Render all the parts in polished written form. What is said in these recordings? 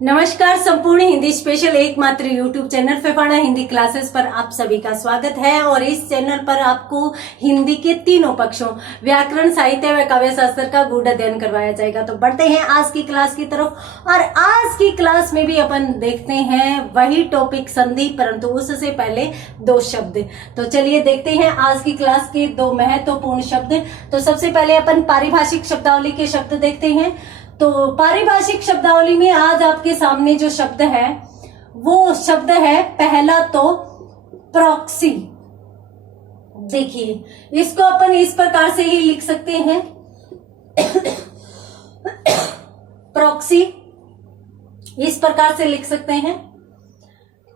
नमस्कार। संपूर्ण हिंदी स्पेशल एकमात्र YouTube channel Phephana Hindi classes पर आप सभी का स्वागत है। और इस चैनल पर आपको हिंदी के तीनों पक्षों व्याकरण, साहित्य व काव्य शास्त्र का गूढ़ अध्ययन करवाया जाएगा। तो बढ़ते हैं आज की क्लास की तरफ। और आज की क्लास में भी अपन देखते हैं वही टॉपिक संधि, परंतु उससे पहले दो शब्द। तो चलिए देखते हैं आज की क्लास के दो महत्वपूर्ण शब्द। तो सबसे पहले अपन पारिभाषिक शब्दावली के शब्द देखते हैं। तो पारिभाषिक शब्दावली में आज आपके सामने जो शब्द है वो शब्द है पहला तो प्रॉक्सी। देखिए इसको अपन इस प्रकार से ही लिख सकते हैं प्रॉक्सी, इस प्रकार से लिख सकते हैं।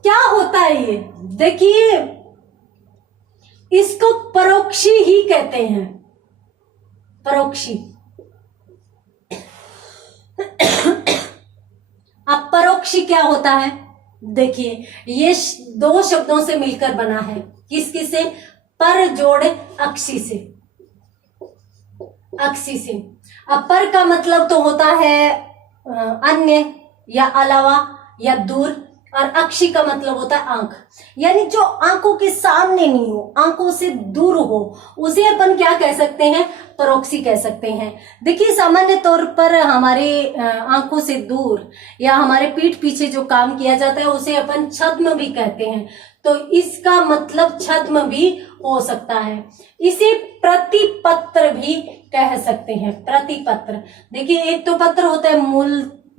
क्या होता है ये? देखिए इसको परोक्षी ही कहते हैं, परोक्षी। अब परोक्षी क्या होता है? देखिए ये दो शब्दों से मिलकर बना है। किस किस से? पर जोड़ अक्षी से, अक्षी से। अब पर का मतलब तो होता है अन्य या अलावा या दूर, और अक्षी का मतलब होता है आंख, यानी जो आंखों के सामने नहीं हो, आंखों से दूर हो, उसे अपन क्या कह सकते हैं? परोक्षी कह सकते हैं। देखिए सामान्य तौर पर हमारे आंखों से दूर या हमारे पीठ पीछे जो काम किया जाता है उसे अपन छद्म भी कहते हैं। तो इसका मतलब छद्म भी हो सकता है। इसे प्रतिपत्र भी कह सकते हैं, प्रतिपत्र। देखिए एक तो पत्र होता है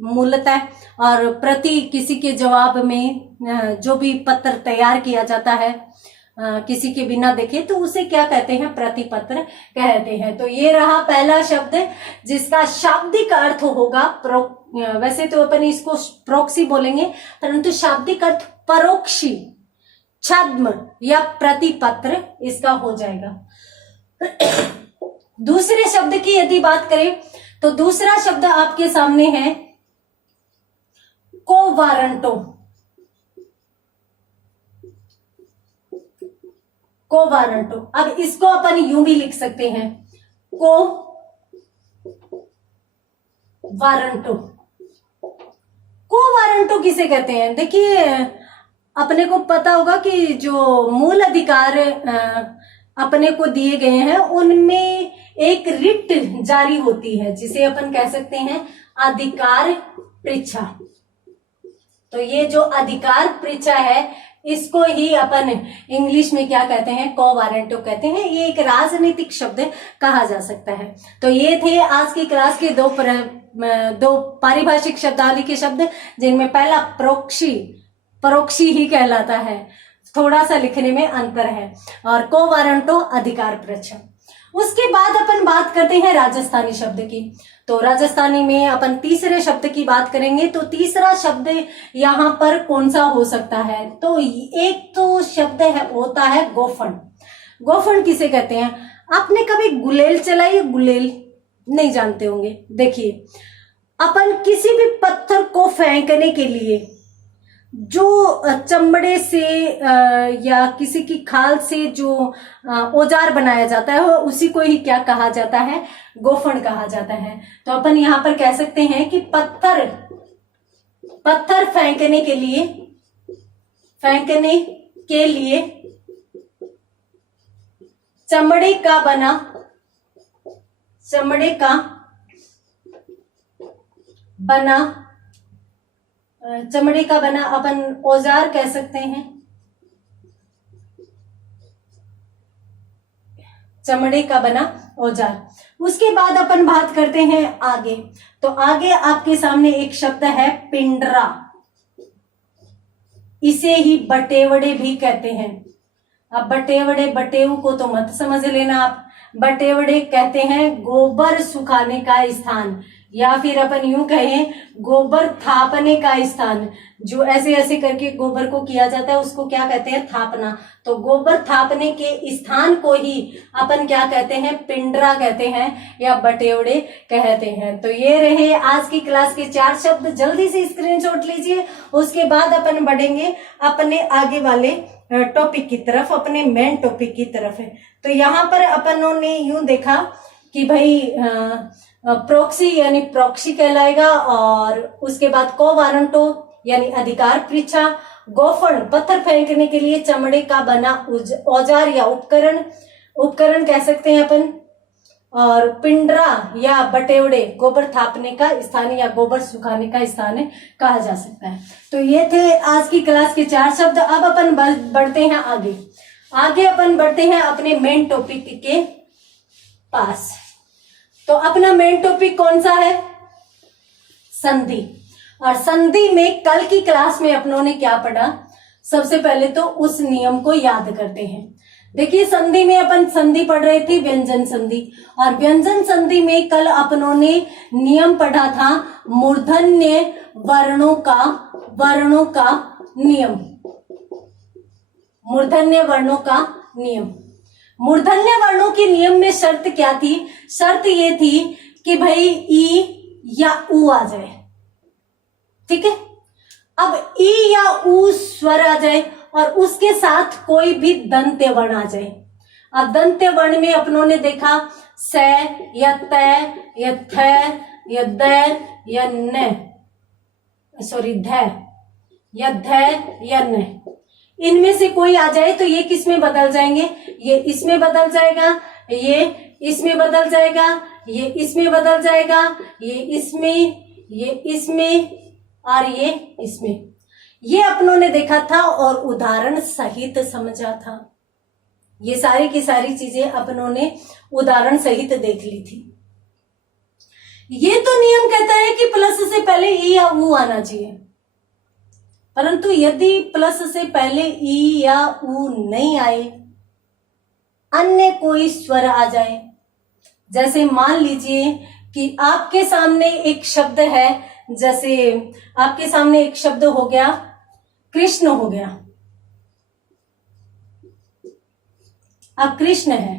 मूलतः, और प्रति किसी के जवाब में जो भी पत्र तैयार किया जाता है किसी के बिना देखे, तो उसे क्या कहते हैं? प्रतिपत्र कहते हैं। तो ये रहा पहला शब्द जिसका शाब्दिक अर्थ होगा वैसे तो अपन इसको प्रॉक्सी बोलेंगे, परंतु शाब्दिक अर्थ परोक्षी, छद्म या प्रतिपत्र इसका हो जाएगा। दूसरे शब्द की यदि बात करें तो दूसरा शब्द आपके सामने है कोवारंटो। कोवारंटो, अब इसको अपन यूं भी लिख सकते हैं, को वारंटो। कोवारंटो किसे कहते हैं? देखिए अपने को पता होगा कि जो मूल अधिकार अपने को दिए गए हैं उनमें एक रिट जारी होती है जिसे अपन कह सकते हैं अधिकार परीक्षा। तो ये जो अधिकार परीक्षा है इसको ही अपन इंग्लिश में क्या कहते हैं? कोवारंटो कहते हैं। ये एक राजनीतिक शब्द कहा जा सकता है। तो ये थे आज की क्लास के दो पारिभाषिक शब्दावली के शब्द, जिनमें पहला प्रोक्षी, परोक्षी ही कहलाता है, थोड़ा सा लिखने में अंतर है, और कोवारंटो अधिकार परीक्षा। उसके बाद अपन बात करते हैं राजस्थानी शब्द की। तो राजस्थानी में अपन तीसरे शब्द की बात करेंगे। तो तीसरा शब्द यहाँ पर कौन सा हो सकता है? तो एक तो शब्द है होता है गोफन। गोफन किसे कहते हैं? आपने कभी गुलेल चलाई? गुलेल नहीं जानते होंगे। देखिए अपन किसी भी पत्थर को फेंकने के लिए जो चमड़े से या किसी की खाल से जो औजार बनाया जाता है उसी को ही क्या कहा जाता है? गोफन कहा जाता है। तो अपन यहाँ पर कह सकते हैं कि पत्थर फेंकने के लिए चमड़े का बना अपन औजार कह सकते हैं, चमड़े का बना औजार। उसके बाद अपन बात करते हैं आगे। तो आगे आपके सामने एक शब्द है पिंडरा। इसे ही बटेवड़े भी कहते हैं। अब बटेऊ को तो मत समझ लेना आप। बटेवड़े कहते हैं गोबर सुखाने का स्थान, या फिर अपन यूं कहें गोबर थापने का स्थान। जो ऐसे ऐसे करके गोबर को किया जाता है उसको क्या कहते हैं? थापना। तो गोबर थापने के स्थान को ही अपन क्या कहते हैं? पिंडरा कहते हैं या बटेवड़े कहते हैं। तो ये रहे आज की क्लास के 4 शब्द। जल्दी से स्क्रीनशॉट लीजिए। उसके बाद अपन बढ़ेंगे अपने आगे वाले टॉपिक की तरफ, अपने मेन टॉपिक की तरफ है। तो यहाँ पर अपनों ने यूं देखा कि भाई प्रोक्सी यानी प्रॉक्सी कहलाएगा। और उसके बाद कोवारंटो यानी अधिकार परीक्षा। गोफन पत्थर फेंकने के लिए चमड़े का बना औजार या उपकरण कह सकते हैं अपन। और पिंडरा या बटेवड़े गोबर थापने का स्थान या गोबर सुखाने का स्थान कहा जा सकता है। तो ये थे आज की क्लास के 4 शब्द। अब अपन बढ़ते हैं आगे अपन बढ़ते हैं अपने मेन टॉपिक के पास। तो अपना मेन टॉपिक कौन सा है? संधि। और संधि में कल की क्लास में अपनों ने क्या पढ़ा? सबसे पहले तो उस नियम को याद करते हैं। देखिए, संधि में अपन संधि पढ़ रहे थे, व्यंजन संधि। और व्यंजन संधि में कल अपनों ने नियम पढ़ा था मूर्धन्य वर्णों का नियम। मूर्धन्य वर्णों का नियम। मूर्धन्य वर्णों के नियम में शर्त क्या थी? शर्त ये थी कि भाई ई या ऊ आ जाए। ठीक है। अब ई या ऊ स्वर आ जाए और उसके साथ कोई भी दंत्य वर्ण आ जाए। अब दंत्य वर्ण में अपनों ने देखा स या त या थ या द या न, सॉरी ध या ध या न, इनमें से कोई आ जाए तो ये किस में बदल जाएंगे? ये इसमें बदल जाएगा, ये इसमें बदल जाएगा, ये इसमें बदल जाएगा, ये इसमें और ये इसमें। ये अपनों ने देखा था और उदाहरण सहित समझा था। ये सारी की सारी चीजें अपनों ने उदाहरण सहित देख ली थी। ये तो नियम कहता है कि प्लस से पहले ई या ऊ आना चाहिए, परंतु यदि प्लस से पहले ई या ऊ नहीं आए, अन्य कोई स्वर आ जाए, जैसे मान लीजिए कि आपके सामने एक शब्द है, जैसे आपके सामने एक शब्द हो गया कृष्ण हो गया। अब कृष्ण है।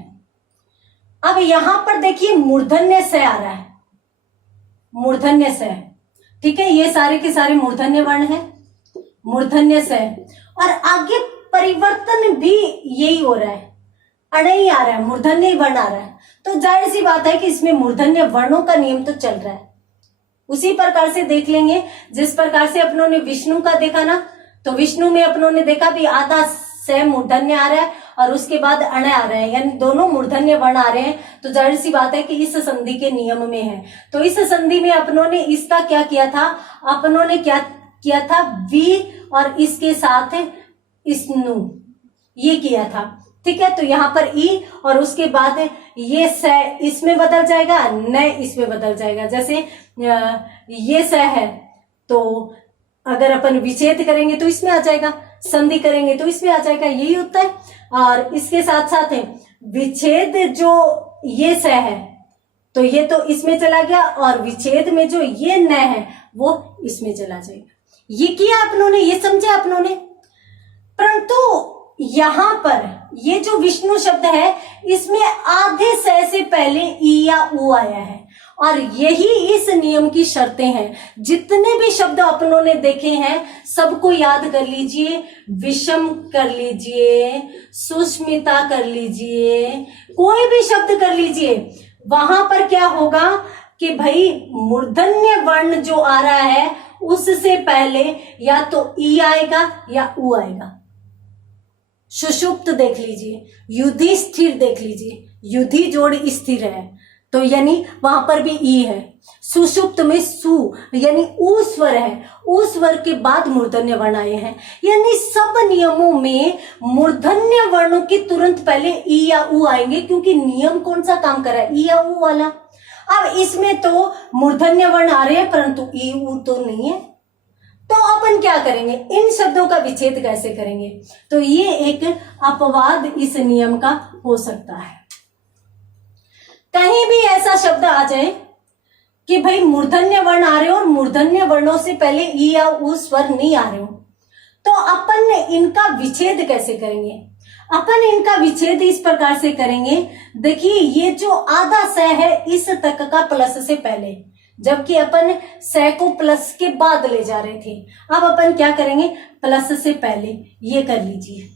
अब यहां पर देखिए मूर्धन्य से आ रहा है, मूर्धन्य से। ठीक है, ये सारे के सारे मूर्धन्य वर्ण है, मूर्धन्य से। और आगे परिवर्तन भी यही हो रहा है, अड़ई आ रहा है, मूर्धन्य वर्ण आ रहा है। तो जाहिर सी बात है कि इसमें मूर्धन्य वर्णों का नियम तो चल रहा है। उसी प्रकार से देख लेंगे जिस प्रकार से अपनों ने विष्णु का देखा ना, तो विष्णु में अपनों ने देखा भी आधा से मूर्धन्य आ रहा है और उसके बाद अण आ रहा है, यानी दोनों मूर्धन्य वर्ण आ रहे हैं। तो जाहिर सी बात है कि इस संधि के नियम में है। तो इस संधि में अपनों ने इसका क्या किया था? अपनों ने क्या किया था? वी और इसके साथ स्नु, ये किया था। ठीक है, तो यहाँ पर ई और उसके बाद ये स इसमें बदल जाएगा, न इसमें बदल जाएगा। जैसे ये स है तो अगर अपन विच्छेद करेंगे तो इसमें आ जाएगा, संधि करेंगे तो इसमें आ जाएगा, यही होता है। और इसके साथ साथ विच्छेद जो ये स है तो ये तो इसमें चला गया, और विच्छेद में जो ये न है वो इसमें चला जाएगा। ये किया अपनों ने, ये समझा अपनों ने। परंतु यहां पर ये जो विष्णु शब्द है, इसमें आधे स से पहले ई या ऊ आया है, और यही इस नियम की शर्तें हैं। जितने भी शब्द अपनों ने देखे हैं सबको याद कर लीजिए, विषम कर लीजिए, सुष्मिता कर लीजिए, कोई भी शब्द कर लीजिए। वहां पर क्या होगा कि भाई मूर्धन्य वर्ण जो आ रहा है उससे पहले या तो ई आएगा या ऊ आएगा। सुषुप्त देख लीजिए, युधि स्थिर देख लीजिए, युधि जोड़ स्थिर है तो यानी वहां पर भी ई है। सुषुप्त में सु यानी ऊ स्वर है, ऊ स्वर के बाद मूर्धन्य वर्ण आए हैं। यानी सब नियमों में मूर्धन्य वर्णों के तुरंत पहले ई या ऊ आएंगे, क्योंकि नियम कौन सा काम कर रहा है? ई या ऊ वाला। अब इसमें तो मूर्धन्य वर्ण आ रहे हैं परंतु ई ऊ तो नहीं है, तो अपन क्या करेंगे? इन शब्दों का विच्छेद कैसे करेंगे? तो ये एक अपवाद इस नियम का हो सकता है। कहीं भी ऐसा शब्द आ जाए कि भाई मूर्धन्य वर्ण आ रहे हो और मूर्धन्य वर्णों से पहले ई या ऊ स्वर नहीं आ रहे हो, तो अपन इनका विच्छेद कैसे करेंगे? अपन इनका विच्छेद इस प्रकार से करेंगे। देखिए, ये जो आधा स है इस तक का प्लस से पहले, जबकि अपन स को प्लस के बाद ले जा रहे थे। अब अपन क्या करेंगे? प्लस से पहले ये कर लीजिए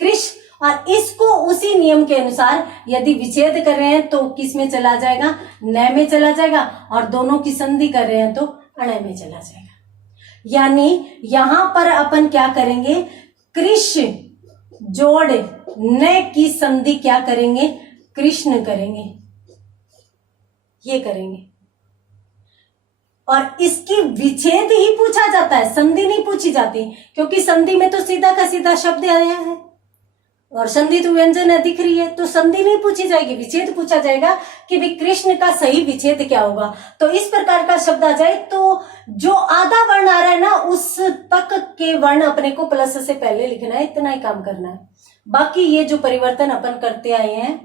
कृष, और इसको उसी नियम के अनुसार यदि विच्छेद कर रहे हैं तो किस में चला जाएगा, न में चला जाएगा, और दोनों की संधि कर रहे हैं तो अण में चला जाएगा। यानी यहां पर अपन क्या करेंगे, कृष जोड़ न की संधि क्या करेंगे, कृष्ण करेंगे, ये करेंगे। और इसकी विच्छेद ही पूछा जाता है, संधि नहीं पूछी जाती, क्योंकि संधि में तो सीधा का सीधा शब्द आया है और संधि तो व्यंजन दिख रही है, तो संधि नहीं पूछी जाएगी, विच्छेद पूछा जाएगा कि भी कृष्ण का सही विच्छेद क्या होगा। तो इस प्रकार का शब्द आ जाए तो जो आधा वर्ण आ रहा है ना, उस तक के वर्ण अपने को प्लस से पहले लिखना है, इतना ही काम करना है। बाकी ये जो परिवर्तन अपन करते आए हैं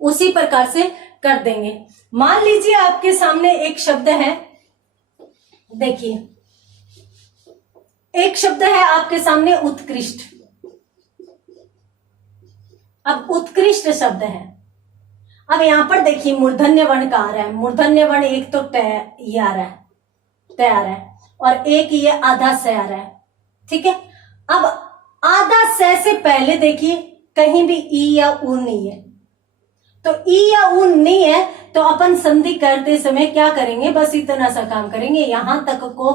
उसी प्रकार से कर देंगे। मान लीजिए आपके सामने एक शब्द है, देखिए एक शब्द है आपके सामने उत्कृष्ट। अब उत्कृष्ट शब्द है, अब यहां पर देखिए मूर्धन्य वर्ण का आ रहा है, मूर्धन्य वर्ण एक तो ट ये आ रहा है, ट आ रहा है, और एक ये आधा स आ रहा है, ठीक है। अब आधा स से पहले देखिए कहीं भी ई या ऊ नहीं है, तो ई या ऊ नहीं है तो अपन संधि करते समय क्या करेंगे, बस इतना सा काम करेंगे, यहां तक को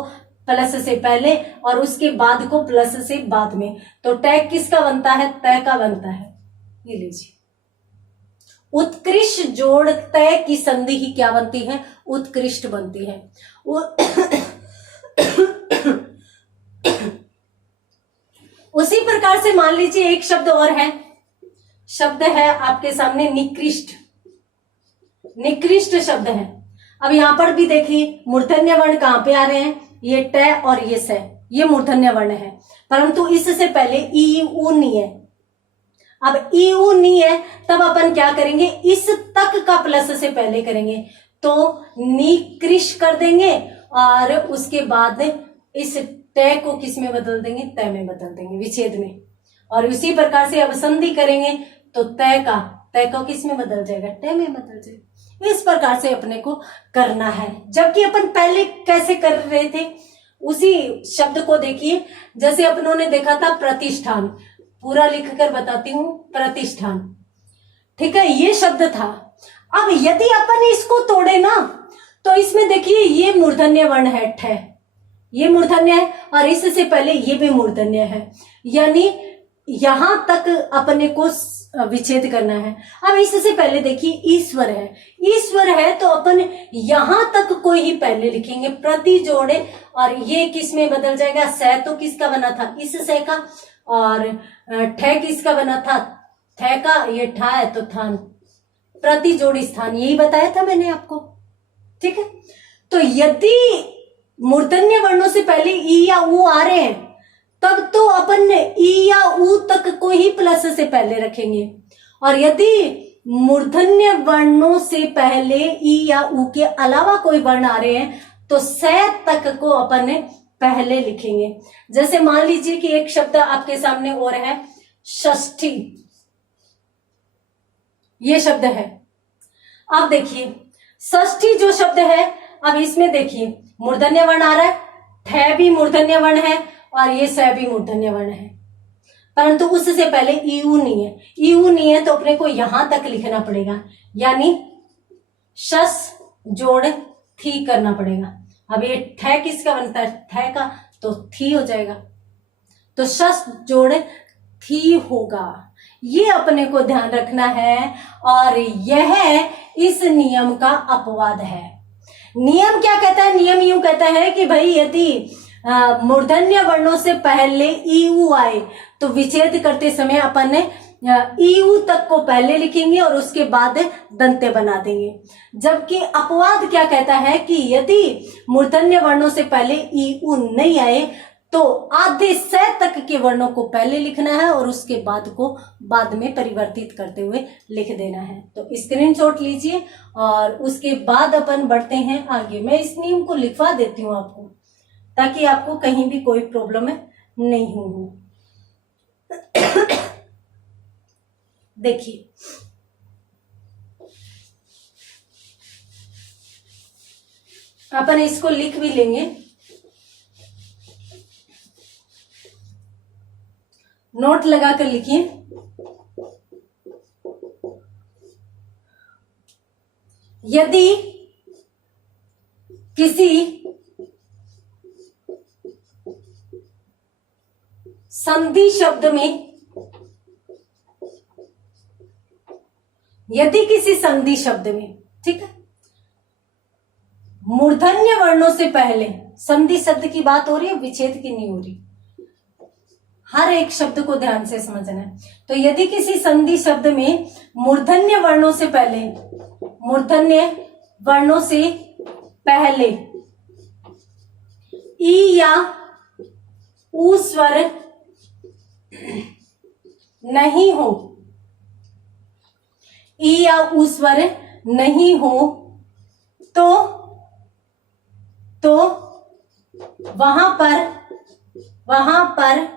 प्लस से पहले और उसके बाद को प्लस से बाद में। तो टैग किसका बनता है, तय का बनता है। ये लीजिए, उत्कृष्ट जोड़ तय की संधि ही क्या बनती है, उत्कृष्ट बनती है। उसी प्रकार से मान लीजिए एक शब्द और है, शब्द है आपके सामने निकृष्ट। निकृष्ट शब्द है। अब यहां पर भी देखिए मूर्धन्य वर्ण कहां पे आ रहे हैं, ये ट और ये स, ये मूर्धन्य वर्ण है, परंतु इससे पहले ई ऊ नहीं है। अब ई ऊ नहीं है तब अपन क्या करेंगे, इस तक का प्लस से पहले करेंगे तो निकृष्ट कर देंगे, और उसके बाद इस ट को किस में बदल देंगे, तय में बदल देंगे, विच्छेद में। और उसी प्रकार से अब संधि करेंगे तो तय को किस में बदल जाएगा, ट में बदल जाएगा। इस प्रकार से अपने को करना है। जबकि अपन पहले कैसे कर रहे थे, उसी शब्द को देखिए, जैसे अपनों ने देखा था प्रतिष्ठान, पूरा लिखकर बताती हूं, प्रतिष्ठान, ठीक है, ये शब्द था। अब यदि अपन इसको तोड़े ना तो इसमें देखिए ये मूर्धन्य वर्ण है, ठ, ये मूर्धन्य है, और इससे पहले ये भी मूर्धन्य है, यानी यहां तक अपने को विच्छेद करना है। अब इससे पहले देखिए ईश्वर है, ईश्वर है तो अपन यहां तक को ही पहले लिखेंगे, प्रति जोड़े, और ये किस में बदल जाएगा, स तो किसका बना था, इस स का, और ठ किसका बना था, थ का, ये ठा है तो थान, प्रति जोड़ी स्थान, यही बताया था मैंने आपको, ठीक है। तो यदि मूर्धन्य वर्णों से पहले ई या ऊ आ रहे हैं तब तो अपन ई या ऊ तक को ही प्लस से पहले रखेंगे, और यदि मूर्धन्य वर्णों से पहले ई या ऊ के अलावा कोई वर्ण आ रहे हैं तो स तक को अपन पहले लिखेंगे। जैसे मान लीजिए कि एक शब्द आपके सामने और है, षष्ठी, ये शब्द है। अब देखिए षष्ठी जो शब्द है, अब इसमें देखिए मूर्धन्य वर्ण आ रहा है, ठ भी मूर्धन्य वर्ण है और ये स भी मूर्धन्य वर्ण है, परंतु उससे पहले ई ऊ नहीं है। ई ऊ नहीं है तो अपने को यहां तक लिखना पड़ेगा, यानी शस जोड़ थी करना पड़ेगा। अब ये ठ किसका बनता है, ठ का, तो थी हो जाएगा, तो शस जोड़ थी होगा। ये अपने को ध्यान रखना है, और यह इस नियम का अपवाद है। नियम क्या कहता है, नियम यूं कहता है कि भाई यदि मूर्धन्य वर्णों से पहले ई ऊ आए तो विच्छेद करते समय अपन ने ई ऊ तक को पहले लिखेंगे और उसके बाद दंते बना देंगे। जबकि अपवाद क्या कहता है कि यदि मूर्धन्य वर्णों से पहले ई ऊ नहीं आए तो आधे स तक के वर्णों को पहले लिखना है और उसके बाद को बाद में परिवर्तित करते हुए लिख देना है। तो स्क्रीनशॉट लीजिए और उसके बाद अपन बढ़ते हैं आगे। मैं इस नियम को लिखवा देती हूँ आपको, ताकि आपको कहीं भी कोई प्रॉब्लम नहीं हो। देखिए अपन इसको लिख भी लेंगे। नोट लगा कर लिखिए। यदि किसी संधि शब्द में, यदि किसी संधि शब्द में, ठीक है, मूर्धन्य वर्णों से पहले, संधि शब्द की बात हो रही है, विच्छेद की नहीं हो रही, हर एक शब्द को ध्यान से समझना है। तो यदि किसी संधि शब्द में मूर्धन्य वर्णों से पहले, मूर्धन्य वर्णों से पहले ई या ऊ स्वर नहीं हो, ई या ऊ स्वर नहीं हो, तो वहां पर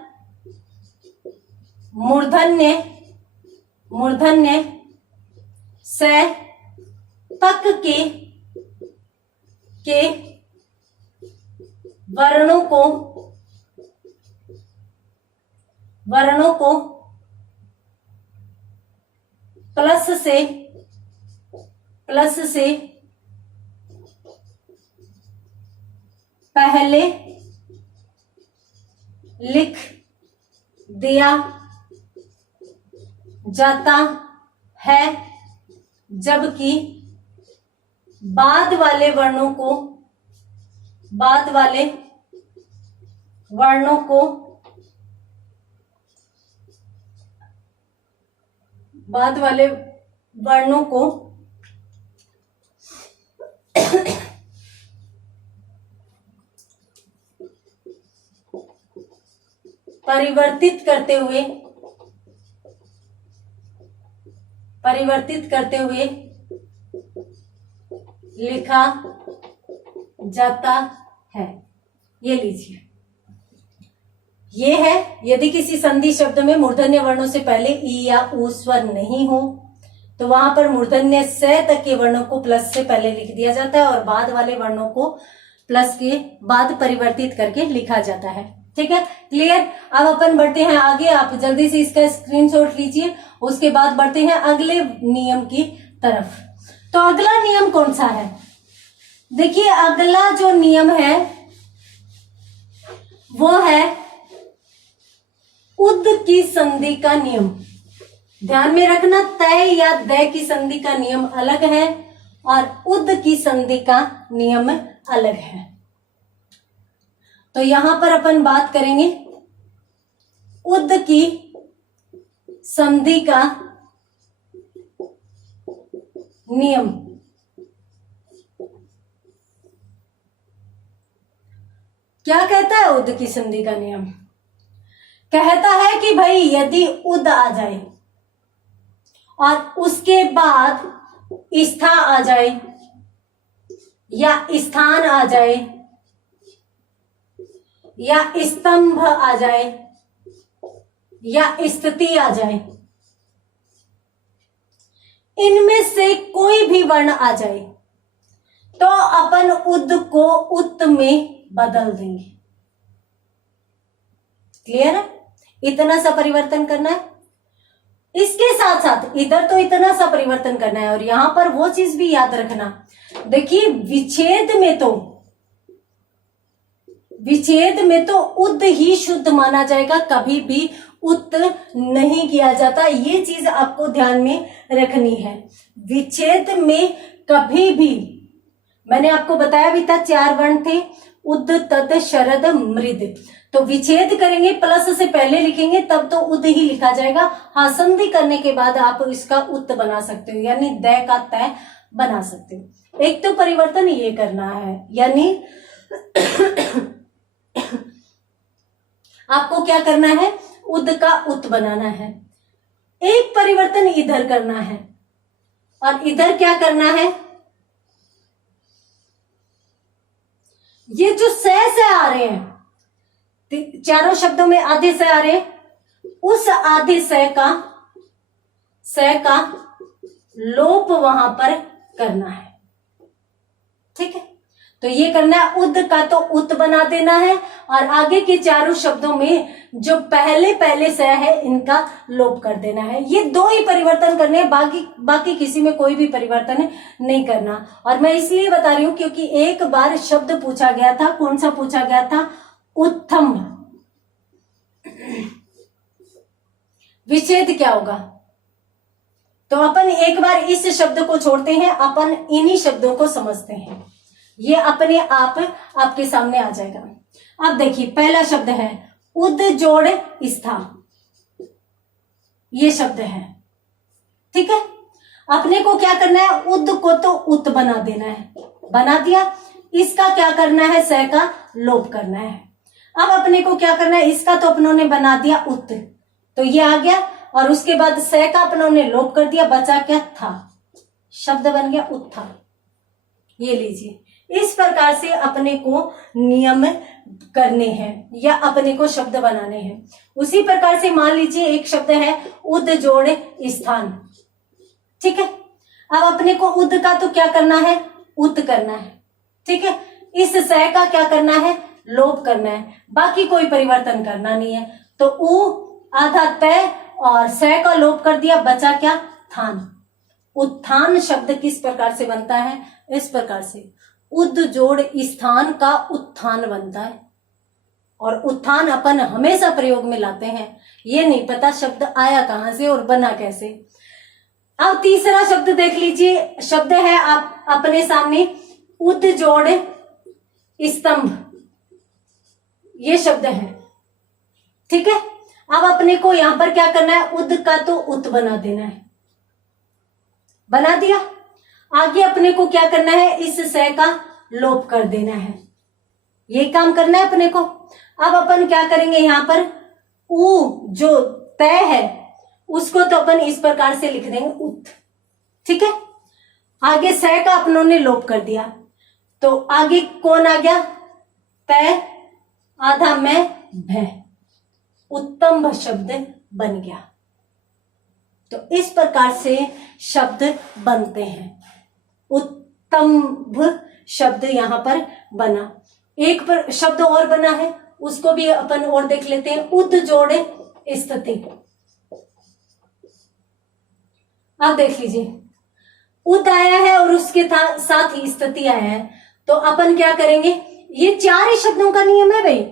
मूर्धन्य से तक के वर्णों को प्लस से पहले लिख दिया जाता है, जबकि बाद वाले वर्णों को परिवर्तित करते हुए लिखा जाता है। ये लीजिए, ये है यदि किसी संधि शब्द में मूर्धन्य वर्णों से पहले ई या ऊ स्वर नहीं हो, तो वहां पर मूर्धन्य से तक के वर्णों को प्लस से पहले लिख दिया जाता है और बाद वाले वर्णों को प्लस के बाद परिवर्तित करके लिखा जाता है। ठीक है, क्लियर। अब अपन बढ़ते हैं आगे, आप जल्दी से इसका स्क्रीनशॉट लीजिए, उसके बाद बढ़ते हैं अगले नियम की तरफ। तो अगला नियम कौन सा है? देखिए, अगला जो नियम है वो है उद की संधि का नियम। ध्यान में रखना, तय या दय की संधि का नियम अलग है और उद की संधि का नियम अलग है। तो यहां पर अपन बात करेंगे उद की संधि का नियम। क्या कहता है उद की संधि का नियम? कहता है कि भाई यदि उद आ जाए और उसके बाद स्था आ जाए या स्थान आ जाए या स्तंभ आ जाए या स्थिति आ जाए, इनमें से कोई भी वर्ण आ जाए तो अपन उद को उत में बदल देंगे। क्लियर है? इतना सा परिवर्तन करना है। इसके साथ साथ इधर तो इतना सा परिवर्तन करना है और यहां पर वो चीज भी याद रखना। देखिए, विच्छेद में तो उद ही शुद्ध माना जाएगा, कभी भी उत नहीं किया जाता। ये चीज आपको ध्यान में रखनी है। विच्छेद में कभी भी, मैंने आपको बताया भी था 4 वर्ण थे, उद, तद, शरद, मृद। तो विच्छेद करेंगे, प्लस से पहले लिखेंगे तब तो उद ही लिखा जाएगा। हाँ, संधि करने के बाद आप इसका उत बना सकते हो, यानी द का तय बना सकते हो। एक तो परिवर्तन ये करना है, यानी आपको क्या करना है? उद का उत बनाना है। एक परिवर्तन इधर करना है और इधर क्या करना है? ये जो से आ रहे हैं, चारों शब्दों में आधे से आ रहे हैं, उस आधे से का लोप वहां पर करना है। ठीक है, तो ये करना है, उद का तो उत बना देना है और आगे के चारों शब्दों में जो पहले पहले स है इनका लोप कर देना है। ये दो ही परिवर्तन करने हैं, बाकी किसी में कोई भी परिवर्तन नहीं करना। और मैं इसलिए बता रही हूं क्योंकि एक बार शब्द पूछा गया था, कौन सा पूछा गया था, उत्तम। विच्छेद क्या होगा? तो अपन एक बार इस शब्द को छोड़ते हैं, अपन इन्हीं शब्दों को समझते हैं, ये अपने आप आपके सामने आ जाएगा। अब देखिए पहला शब्द है उद जोड़ स्था, ये शब्द है, ठीक है। अपने को क्या करना है, उद को तो उत बना देना है, बना दिया। इसका क्या करना है, स का लोप करना है। अब अपने को क्या करना है, इसका तो अपनों ने बना दिया उत, तो ये आ गया, और उसके बाद स का अपनों ने लोप कर दिया, बचा क्या, था, शब्द बन गया उत्था। ये लीजिए, इस प्रकार से अपने को नियम करने हैं या अपने को शब्द बनाने हैं। उसी प्रकार से मान लीजिए एक शब्द है उद जोड़ स्थान, ठीक है। अब अपने को उद का तो क्या करना है, उत करना है, ठीक है। इस स का क्या करना है, लोप करना है, बाकी कोई परिवर्तन करना नहीं है। तो उ आधा तय और स का लोप कर दिया, बचा क्या, थान। उत्थान शब्द किस प्रकार से बनता है, इस प्रकार से उद जोड़ स्थान का उत्थान बनता है। और उत्थान अपन हमेशा प्रयोग में लाते हैं, ये नहीं पता शब्द आया कहां से और बना कैसे। अब तीसरा शब्द देख लीजिए, शब्द है आप अपने सामने उद जोड़ स्तंभ, ये शब्द है, ठीक है। अब अपने को यहां पर क्या करना है, उद का तो उत बना देना है, बना दिया। आगे अपने को क्या करना है, इस स का लोप कर देना है, ये काम करना है अपने को। अब अपन क्या करेंगे, यहां पर उ जो तय है उसको तो अपन इस प्रकार से लिख देंगे उत, ठीक है। आगे स का अपनों ने लोप कर दिया, तो आगे कौन आ गया, तय आधा मैं भय, उत्तम शब्द बन गया। तो इस प्रकार से शब्द बनते हैं, उत्तम शब्द यहां पर बना। एक पर शब्द और बना है, उसको भी अपन और देख लेते हैं, उद जोड़ स्थिति। आप देख लीजिए, उद आया है और उसके साथ ही स्थिति आया है, तो अपन क्या करेंगे, ये चार ही शब्दों का नियम है भाई,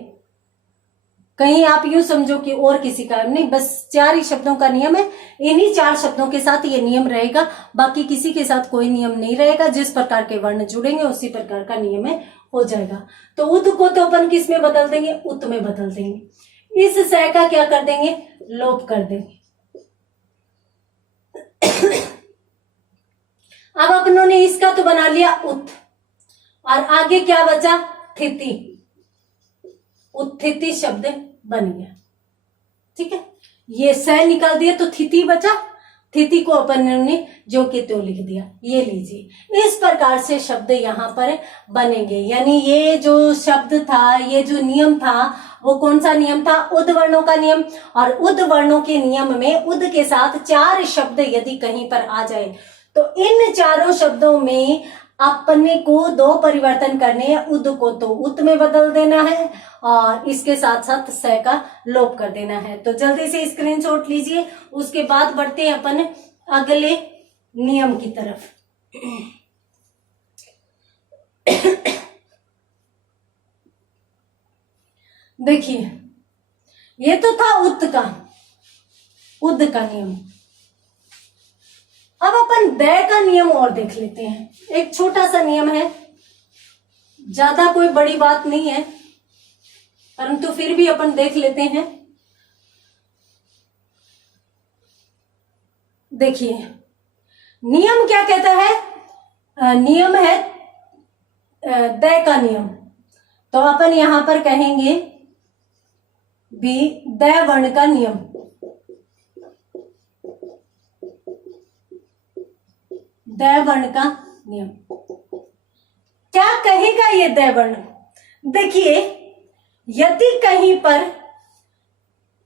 कहीं आप यूं समझो कि और किसी का नहीं, बस चार ही शब्दों का नियम है। इन्हीं चार शब्दों के साथ ये नियम रहेगा, बाकी किसी के साथ कोई नियम नहीं रहेगा। जिस प्रकार के वर्ण जुड़ेंगे उसी प्रकार का नियम है, हो जाएगा। तो उद को तो अपन किस में बदल देंगे, उत में बदल देंगे। इस स का क्या कर देंगे, लोप कर देंगे। अब अपनों ने इसका तो बना लिया उत, और आगे क्या बचा, थिति, उत्थिति शब्द बन गया, ठीक है। ये स निकाल दिया तो थिति बचा, थिति को अपन ने जो के त्यों लिख दिया। ये लीजिए, इस प्रकार से शब्द यहाँ पर बनेंगे। यानी ये जो शब्द था, ये जो नियम था, वो कौन सा नियम था, उद वर्णों का नियम। और उद वर्णों के नियम में उद के साथ चार शब्द यदि कहीं पर आ जाए तो इन चारों शब्दों में अपने को दो परिवर्तन करने हैं, उद को तो उत में बदल देना है और इसके साथ साथ स का लोप कर देना है। तो जल्दी से स्क्रीनशॉट लीजिए, उसके बाद बढ़ते हैं अपन अगले नियम की तरफ। देखिए, ये तो था उत का, उद का नियम। अब अपन दय का नियम और देख लेते हैं। एक छोटा सा नियम है, ज्यादा कोई बड़ी बात नहीं है, परंतु फिर भी अपन देख लेते हैं। देखिए, नियम क्या कहता है, नियम है दय का नियम। तो अपन यहां पर कहेंगे भी दय वर्ण का नियम। दय वर्ण का नियम क्या कहेगा ये दय वर्ण? देखिए, यदि कहीं पर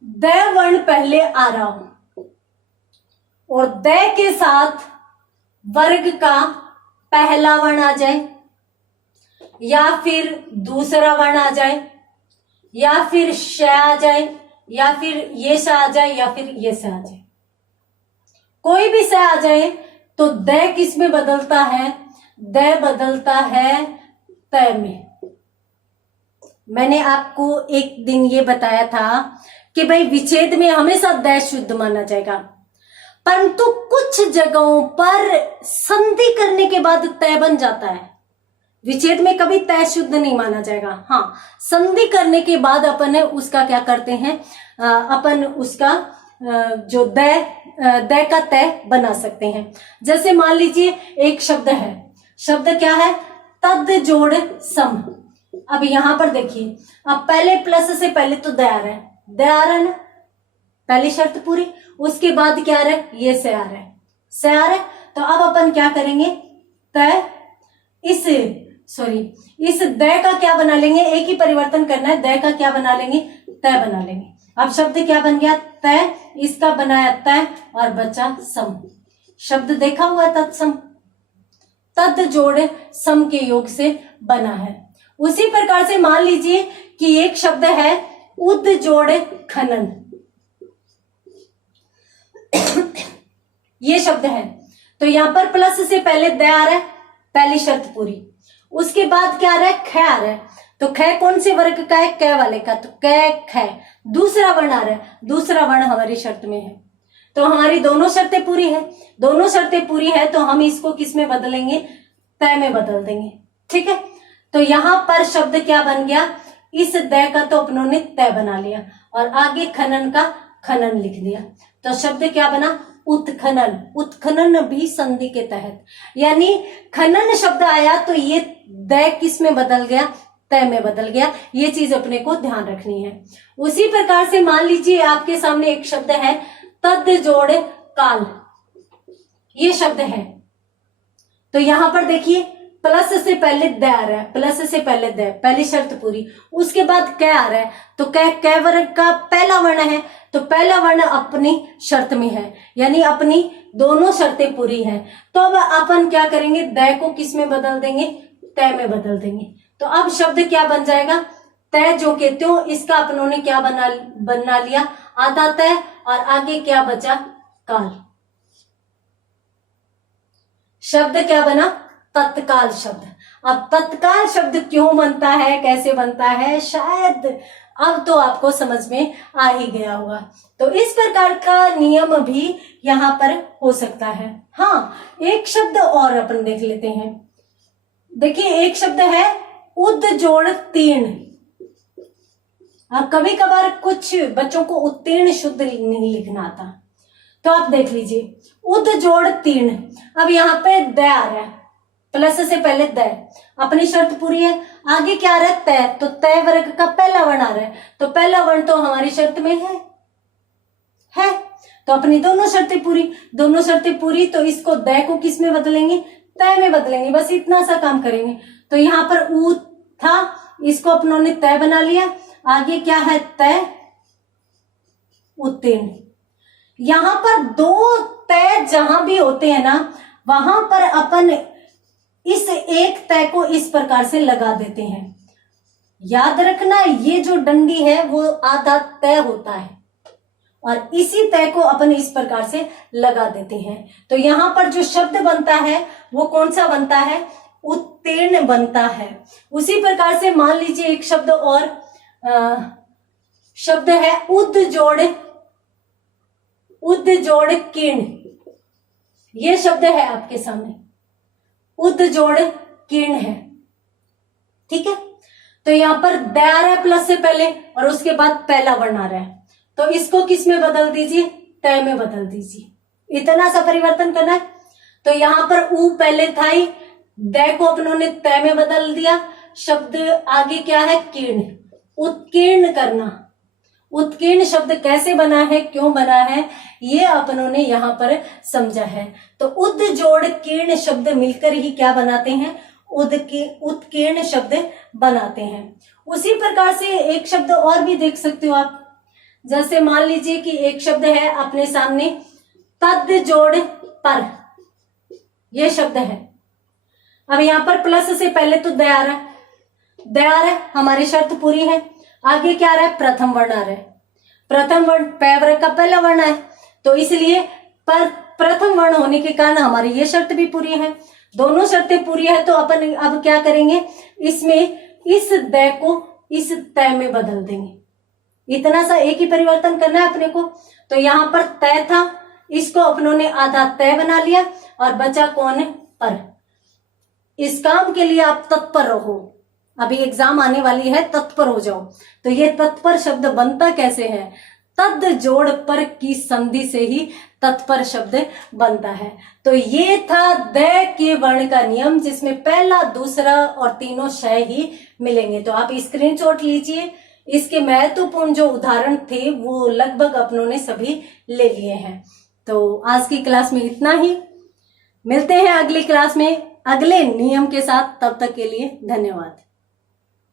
दय वर्ण पहले आ रहा हो और दय के साथ वर्ग का पहला वर्ण आ जाए, या फिर दूसरा वर्ण आ जाए, या फिर श आ जाए, या फिर ये श आ जाए, या फिर ये स आ जाए। कोई भी स आ जाए तो द किस में बदलता है? द बदलता है त में। मैंने आपको एक दिन ये बताया था कि भाई विच्छेद में हमेशा द शुद्ध माना जाएगा, परंतु कुछ जगहों पर संधि करने के बाद तय बन जाता है। विच्छेद में कभी तय शुद्ध नहीं माना जाएगा। हाँ, संधि करने के बाद अपन उसका क्या करते हैं, अपन उसका जो द का तय बना सकते हैं। जैसे मान लीजिए एक शब्द है, शब्द क्या है? तद जोड़ सम। अब यहां पर देखिए, अब पहले प्लस से पहले तो द आ रहा है, द आ रहा है ना, पहली शर्त पूरी। उसके बाद क्या आ रहा है? ये से आ रहा है, से आ रहा है। तो अब अपन क्या करेंगे? इस द का क्या बना लेंगे? एक ही परिवर्तन करना है, द का क्या बना लेंगे? तय बना लेंगे। अब शब्द क्या बन गया? तय, इसका बनाया तय और बचा सम। शब्द देखा हुआ है तत्सम, तद जोड़ सम के योग से बना है। उसी प्रकार से मान लीजिए कि एक शब्द है उद जोड़ खनन। ये शब्द है, तो यहां पर प्लस से पहले द आ रहा है, पहली शर्त पूरी। उसके बाद क्या आ रहा है? ख आ रहा है। तो ख कौन से वर्ग का है? क वाले का। तो क ख, दूसरा वर्ण आ रहा है, दूसरा वर्ण हमारी शर्त में है। तो हमारी दोनों शर्तें पूरी है, दोनों शर्तें पूरी है, तो हम इसको किस में बदलेंगे? तय में बदल देंगे। ठीक है, तो यहां पर शब्द क्या बन गया? इस द का तो अपनों ने तय बना लिया और आगे खनन का खनन लिख दिया। तो शब्द क्या बना? उत्खनन। उत्खनन भी संधि के तहत, यानी खनन शब्द आया तो ये द किस में बदल गया? तय में बदल गया। ये चीज अपने को ध्यान रखनी है। उसी प्रकार से मान लीजिए आपके सामने एक शब्द है तद जोड़ काल। ये शब्द है, तो यहां पर देखिए प्लस से पहले द आ रहा है, प्लस से पहले द, पहली शर्त पूरी। उसके बाद क आ रहा है, तो क वर्ग का पहला वर्ण है, तो पहला वर्ण अपनी शर्त में है, यानी अपनी दोनों शर्तें पूरी है। तो अब अपन क्या करेंगे? द को किस में बदल देंगे? तय में बदल देंगे। तो अब शब्द क्या बन जाएगा? तय जो कहते हो, इसका अपनों ने क्या बना लिया? आधा तय, और आगे क्या बचा? काल। शब्द क्या बना? तत्काल शब्द। अब तत्काल शब्द क्यों बनता है, कैसे बनता है, शायद अब तो आपको समझ में आ ही गया होगा। तो इस प्रकार का नियम भी यहां पर हो सकता है। हाँ, एक शब्द और अपन देख लेते हैं। देखिए एक शब्द है उद जोड़ तीर्ण। अब कभी कभार कुछ बच्चों को उत्तीर्ण शुद्ध नहीं लिखना आता, तो आप देख लीजिए उद जोड़ तीर्ण। अब यहाँ पे द आ रहा है, प्लस से पहले द, अपनी शर्त पूरी है। आगे क्या आ रहा है? तय। तो तय वर्ग का पहला वर्ण आ रहा है, तो पहला वर्ण तो हमारी शर्त में है, तो अपनी दोनों शर्तें पूरी, दोनों शर्तें पूरी। तो इसको द को किस में बदलेंगे? तय में बदलेंगे। बस इतना सा काम करेंगे। तो यहाँ पर ऊ था, इसको अपनों ने तय बना लिया। आगे क्या है? तय उत्तीर्ण। यहां पर दो तय जहां भी होते हैं ना, वहां पर अपन इस एक तय को इस प्रकार से लगा देते हैं। याद रखना, ये जो डंडी है वो आधा तय होता है और इसी तय को अपन इस प्रकार से लगा देते हैं। तो यहां पर जो शब्द बनता है वो कौन सा बनता है? उत्तीर्ण बनता है। उसी प्रकार से मान लीजिए एक शब्द और शब्द है उद जोड़ कीर्ण। ये शब्द है आपके सामने, उद जोड़ कीर्ण है। ठीक है, तो यहां पर द आ रहा है प्लस से पहले और उसके बाद पहला वर्ण आ रहा है, तो इसको किस में बदल दीजिए? तय में बदल दीजिए। इतना सा परिवर्तन करना है। तो यहां पर ऊ पहले था ही, द को अपनों ने तय में बदल दिया। शब्द आगे क्या है? कीर्ण, उत्कीर्ण करना। उत्कीर्ण शब्द कैसे बना है, क्यों बना है, ये अपनों ने यहां पर समझा है। तो उद जोड़ कीर्ण शब्द मिलकर ही क्या बनाते हैं? उत्कीर्ण शब्द बनाते हैं। उसी प्रकार से एक शब्द और भी देख सकते हो आप। जैसे मान लीजिए कि एक शब्द है अपने सामने तद जोड़ पर, यह शब्द है। अब यहां पर प्लस से पहले तो द आ रहा है, आ रहा है, हमारी शर्त पूरी है। आगे क्या आ रहा है, प्रथम वर्ण आ रहा है। प्रथम वर्ण पै वर्ग का पहला वर्ण है, तो इसलिए पर प्रथम वर्ण होने के कारण हमारी ये शर्त भी पूरी है। दोनों शर्तें पूरी है, तो अपन अब क्या करेंगे, इसमें इस द को इस तय में बदल देंगे। इतना सा एक ही परिवर्तन करना है अपने को। तो यहाँ पर तय था, इसको अपनों ने आधा तय बना लिया और बचा कौन है, पर। इस काम के लिए आप तत्पर रहो, अभी एग्जाम आने वाली है, तत्पर हो जाओ। तो ये तत्पर शब्द बनता कैसे है, तद जोड़ पर की संधि से ही तत्पर शब्द बनता है। तो ये था द के वर्ण का नियम, जिसमें पहला, दूसरा और तीनों शय ही मिलेंगे। तो आप स्क्रीनशॉट लीजिए। इसके महत्वपूर्ण जो उदाहरण थे वो लगभग अपनों ने सभी ले लिए हैं। तो आज की क्लास में इतना ही, मिलते हैं अगली क्लास में अगले नियम के साथ। तब तक के लिए धन्यवाद।